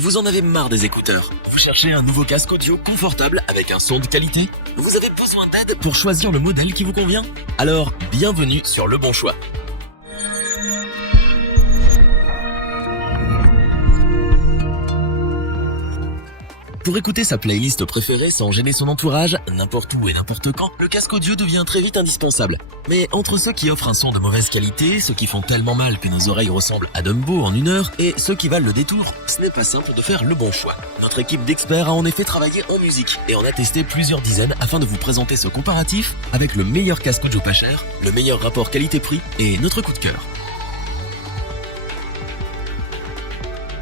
Vous en avez marre des écouteurs? Vous cherchez un nouveau casque audio confortable avec un son de qualité? Vous avez besoin d'aide pour choisir le modèle qui vous convient? Alors, bienvenue sur Le Bon Choix. Pour écouter sa playlist préférée sans gêner son entourage, n'importe où et n'importe quand, le casque audio devient très vite indispensable. Mais entre ceux qui offrent un son de mauvaise qualité, ceux qui font tellement mal que nos oreilles ressemblent à Dumbo en 1 heure, et ceux qui valent le détour, ce n'est pas simple de faire le bon choix. Notre équipe d'experts a en effet travaillé en musique, et on a testé plusieurs dizaines afin de vous présenter ce comparatif avec le meilleur casque audio pas cher, le meilleur rapport qualité-prix et notre coup de cœur.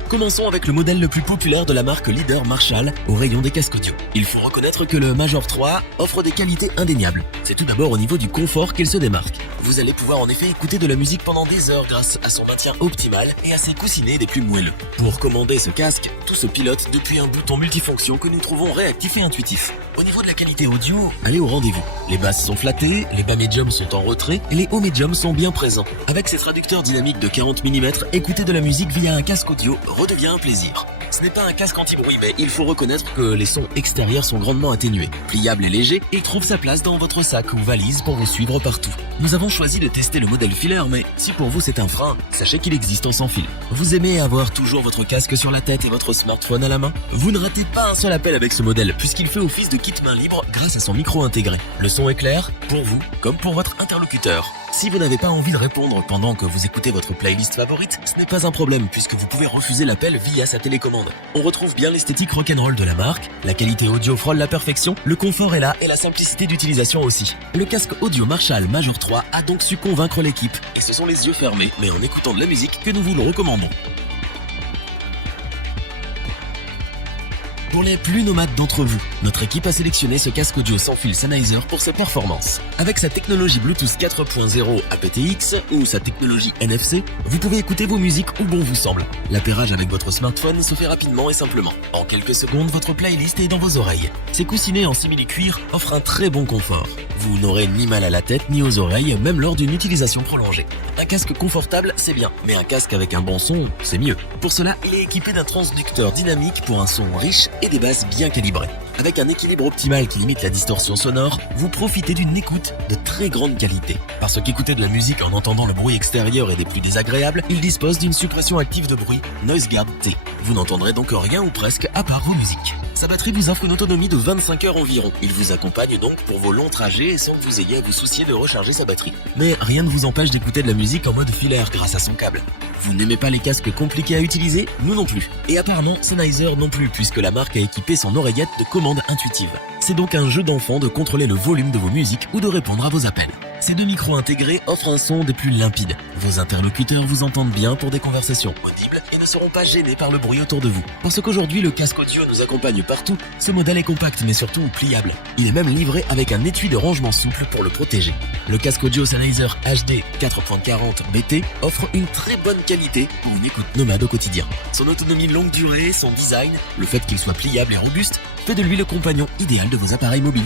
Commençons avec le modèle le plus populaire de la marque leader Marshall au rayon des casques audio. Il faut reconnaître que le Major 3 offre des qualités indéniables. C'est tout d'abord au niveau du confort qu'il se démarque. Vous allez pouvoir en effet écouter de la musique pendant des heures grâce à son maintien optimal et à ses coussinets des plus moelleux. Pour commander ce casque, tout se pilote depuis un bouton multifonction que nous trouvons réactif et intuitif. Au niveau de la qualité audio, allez au rendez-vous. Les basses sont flattées, les bas médiums sont en retrait et les hauts médiums sont bien présents. Avec ses traducteurs dynamiques de 40 mm, écouter de la musique via un casque audio redevient un plaisir. Ce n'est pas un casque anti-bruit, mais il faut reconnaître que les sons extérieurs sont grandement atténués. Pliable et léger, il trouve sa place dans votre sac ou valise pour vous suivre partout. Nous avons choisi de tester le modèle filaire, mais si pour vous c'est un frein, sachez qu'il existe en sans fil. Vous aimez avoir toujours votre casque sur la tête et votre smartphone à la main? Vous ne ratez pas un seul appel avec ce modèle, puisqu'il fait office de kit main libre grâce à son micro intégré. Le son est clair, pour vous comme pour votre interlocuteur. Si vous n'avez pas envie de répondre pendant que vous écoutez votre playlist favorite, ce n'est pas un problème puisque vous pouvez refuser l'appel via sa télécommande. On retrouve bien l'esthétique rock'n'roll de la marque, la qualité audio frôle la perfection, le confort est là et la simplicité d'utilisation aussi. Le casque audio Marshall Major 3 a donc su convaincre l'équipe et ce sont les yeux fermés mais en écoutant de la musique que nous vous le recommandons. Pour les plus nomades d'entre vous, notre équipe a sélectionné ce casque audio sans fil Sennheiser pour ses performances. Avec sa technologie Bluetooth 4.0 aptX ou sa technologie NFC, vous pouvez écouter vos musiques où bon vous semble. L'appairage avec votre smartphone se fait rapidement et simplement. En quelques secondes, votre playlist est dans vos oreilles. Ces coussinets en simili-cuir offrent un très bon confort. Vous n'aurez ni mal à la tête ni aux oreilles, même lors d'une utilisation prolongée. Un casque confortable, c'est bien, mais un casque avec un bon son, c'est mieux. Pour cela, il est équipé d'un transducteur dynamique pour un son riche et des basses bien calibrées. Avec un équilibre optimal qui limite la distorsion sonore, vous profitez d'une écoute de très grande qualité. Parce qu'écouter de la musique en entendant le bruit extérieur est des plus désagréables, il dispose d'une suppression active de bruit NoiseGuard T. Vous n'entendrez donc rien ou presque à part vos musiques. Sa batterie vous offre une autonomie de 25 heures environ. Il vous accompagne donc pour vos longs trajets sans que vous ayez à vous soucier de recharger sa batterie. Mais rien ne vous empêche d'écouter de la musique en mode filaire grâce à son câble. Vous n'aimez pas les casques compliqués à utiliser? Nous non plus. Et apparemment Sennheiser non plus puisque la marque a équipé son oreillette de commande intuitive. C'est donc un jeu d'enfant de contrôler le volume de vos musiques ou de répondre à vos appels. Ces deux micros intégrés offrent un son des plus limpides. Vos interlocuteurs vous entendent bien pour des conversations audibles et ne seront pas gênés par le bruit autour de vous. Parce qu'aujourd'hui le casque audio nous accompagne partout, ce modèle est compact mais surtout pliable. Il est même livré avec un étui de rangement souple pour le protéger. Le casque audio Sennheiser HD 4.40 BT offre une très bonne qualité pour une écoute nomade au quotidien. Son autonomie longue durée, son design, le fait qu'il soit pliable et robuste, fait de lui le compagnon idéal de vos appareils mobiles.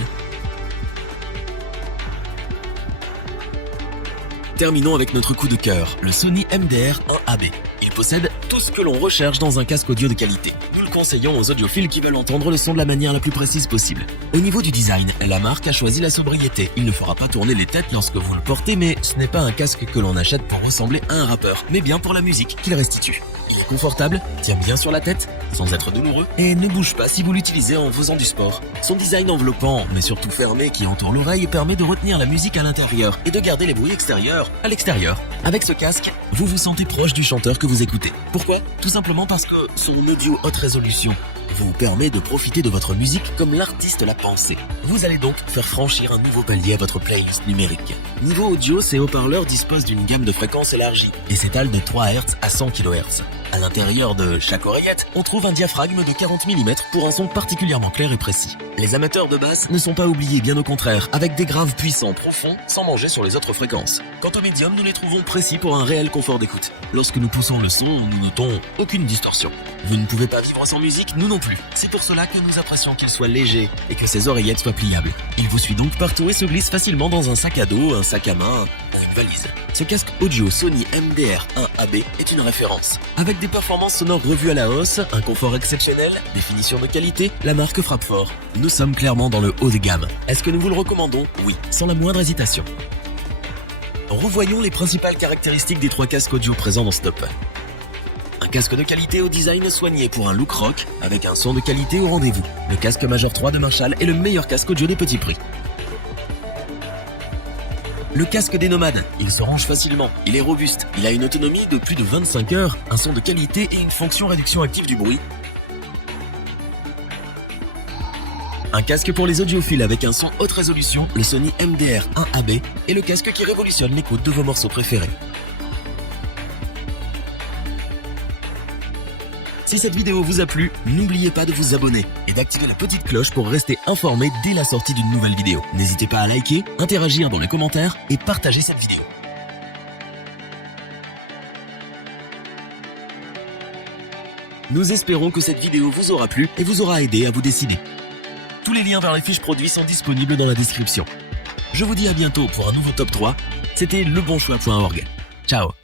Terminons avec notre coup de cœur, le Sony MDR1AB. Il possède tout ce que l'on recherche dans un casque audio de qualité. Nous le conseillons aux audiophiles qui veulent entendre le son de la manière la plus précise possible. Au niveau du design, la marque a choisi la sobriété. Il ne fera pas tourner les têtes lorsque vous le portez, mais ce n'est pas un casque que l'on achète pour ressembler à un rappeur, mais bien pour la musique qu'il restitue. Il est confortable, tient bien sur la tête, sans être douloureux, et ne bouge pas si vous l'utilisez en faisant du sport. Son design enveloppant, mais surtout fermé qui entoure l'oreille, permet de retenir la musique à l'intérieur et de garder les bruits extérieurs à l'extérieur. Avec ce casque, vous vous sentez proche du chanteur que vous écoutez. Pourquoi? Tout simplement parce que son audio haute résolution vous permet de profiter de votre musique comme l'artiste l'a pensé. Vous allez donc faire franchir un nouveau palier à votre playlist numérique. Niveau audio, ces haut-parleurs disposent d'une gamme de fréquences élargie et s'étalent de 3 Hz à 100 kHz. À l'intérieur de chaque oreillette, on trouve un diaphragme de 40 mm pour un son particulièrement clair et précis. Les amateurs de basse ne sont pas oubliés, bien au contraire, avec des graves puissants profonds sans manger sur les autres fréquences. Quant aux médiums, nous les trouvons précis pour un réel confort d'écoute. Lorsque nous poussons le son, nous notons aucune distorsion. Vous ne pouvez pas vivre sans musique, nous non plus. C'est pour cela que nous apprécions qu'il soit léger et que ses oreillettes soient pliables. Il vous suit donc partout et se glisse facilement dans un sac à dos, un sac à main ou une valise. Ce casque audio Sony MDR1AB est une référence. Avec des performances sonores revues à la hausse, un confort exceptionnel, des finitions de qualité, la marque frappe fort. Nous sommes clairement dans le haut de gamme. Est-ce que nous vous le recommandons? Oui, sans la moindre hésitation. Revoyons les principales caractéristiques des 3 casques audio présents dans ce top. Un casque de qualité au design soigné pour un look rock, avec un son de qualité au rendez-vous. Le casque Major 3 de Marshall est le meilleur casque audio des petits prix. Le casque des nomades, il se range facilement, il est robuste, il a une autonomie de plus de 25 heures, un son de qualité et une fonction réduction active du bruit. Un casque pour les audiophiles avec un son haute résolution, le Sony MDR1AB, est le casque qui révolutionne l'écoute de vos morceaux préférés. Si cette vidéo vous a plu, n'oubliez pas de vous abonner et d'activer la petite cloche pour rester informé dès la sortie d'une nouvelle vidéo. N'hésitez pas à liker, interagir dans les commentaires et partager cette vidéo. Nous espérons que cette vidéo vous aura plu et vous aura aidé à vous décider. Tous les liens vers les fiches produits sont disponibles dans la description. Je vous dis à bientôt pour un nouveau top 3. C'était lebonchoix.org. Ciao.